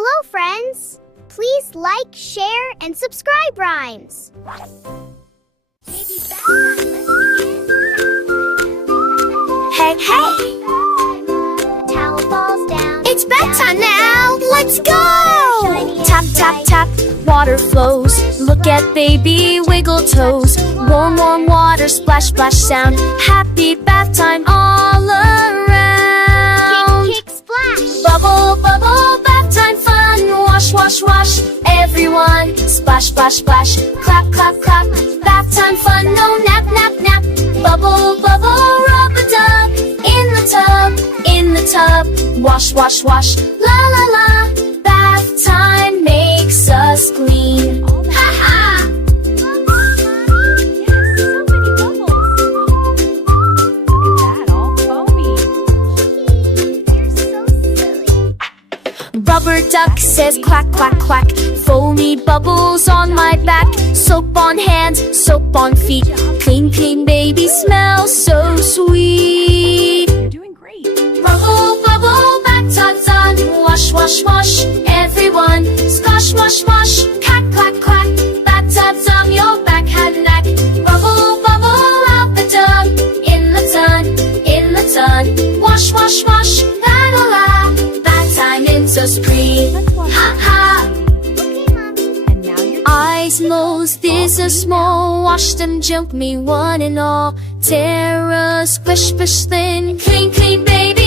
Hello, friends! Please like, share, and subscribe, Rhymes. Hey, hey! Towel falls down. It's bedtime now! Let's go! Tap, tap, tap, water flows. Look at baby wiggle toes. Warm, warm water, splash, splash sound. Happy bath time all around. Kick, kick, splash. Bubble, bubble, bath time fun. Wash, wash, wash, everyone. Splash, splash, splash, clap, clap, clap. Bath time fun, no nap, nap, nap. Bubble, bubble, rub-a-dub. In the tub, in the tub. Wash, wash, wash, la la la. Bath time makes us clean. Ha ha! Rubber duck says quack, quack, quack. Foamy bubbles on my back. Soap on hands, soap on feet. Clean, clean baby smells so sweet. You're doing great. Bubble, bubble, bathtub's on. Wash, wash, wash, everyone. Splash, wash, wash, quack, quack, quack. Bathtub's on your back, head, neck. Bubble, bubble, out the tub. In the tub, in the tub. Wash, wash, wash, la la la. Bath time into spring. Ha ha. Okay, Mommy. And now you're Eyes, nose, this is small. Wash them, jump me, one and all. Terra, splish, splish, thin. Clean, clean, baby.